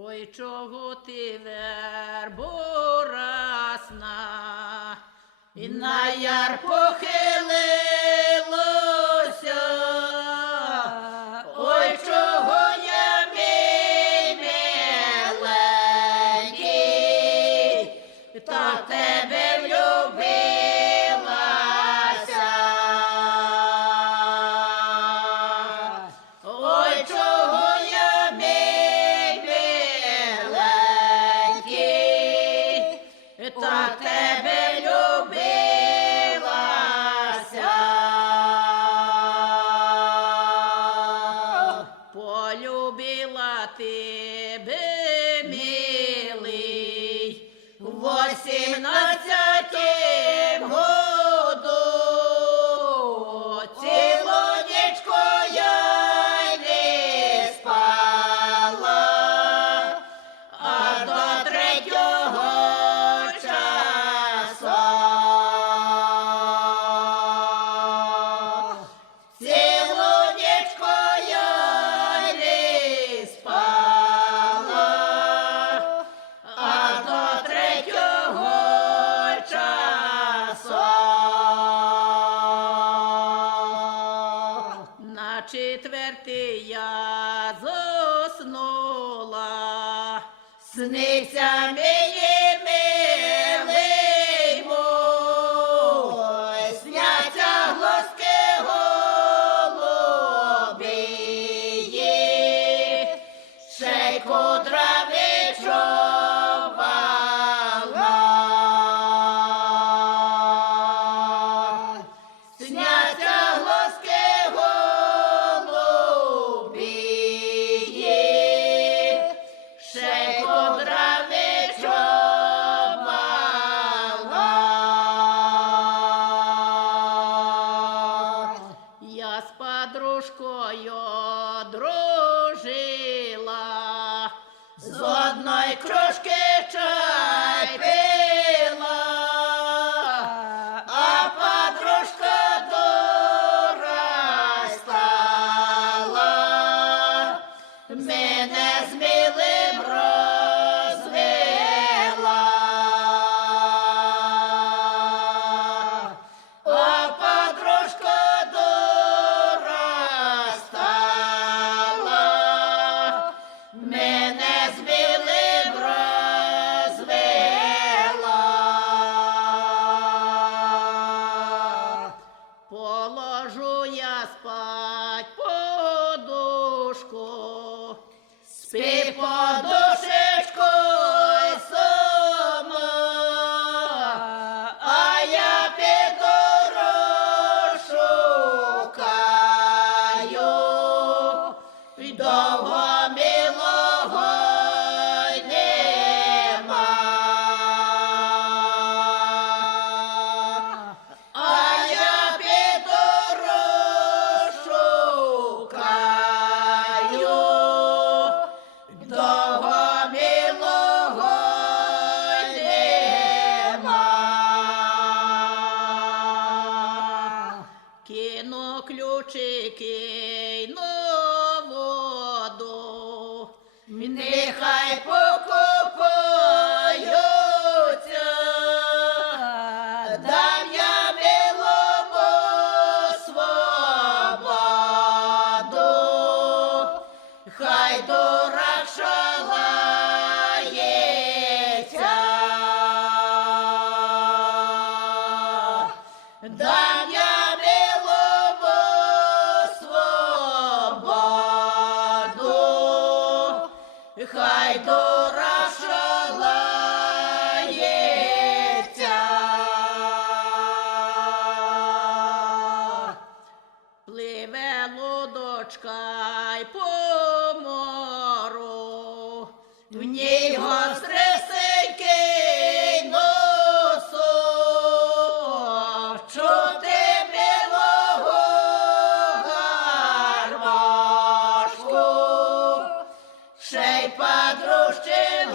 Ой, чого ти, вербо расна, і на яр похилилося, ой, чого я мій миленький, та тебе влюбилася. Ой, чого я мій миленький, та тебе влюбилася. Полюбила тебе, милий, в 18-тім году, цілу нічку я й не спала, а до 3-го часу. Цілу нічку я й не спала, а до 3-го часу. На 4-й я заснула, сниться мені, милий мой, сняться глазки голубії, ще й кудряві чубала. Сняться глазки голубії, ще й кудряві чубала. Я з подружкою дружила, з одної кружки чай пила, а подружка дура стала, мене з милим розвела. А подружка дура стала, мене з милим розвела. Положу я спать подушку, спи подушечкою сама, а я піду розшукаю, й довго милого й нема. А я піду розшукаю, довго милого й нема. Кину ключики на воду, нехай покупаються, дам я милому свободу, хай дурак шалається. Дам я милому свободу, хай дурак шалається. Пливе лодочка й по мору, в ній гостресенький носок, чути милого гармошку, ще й подружчин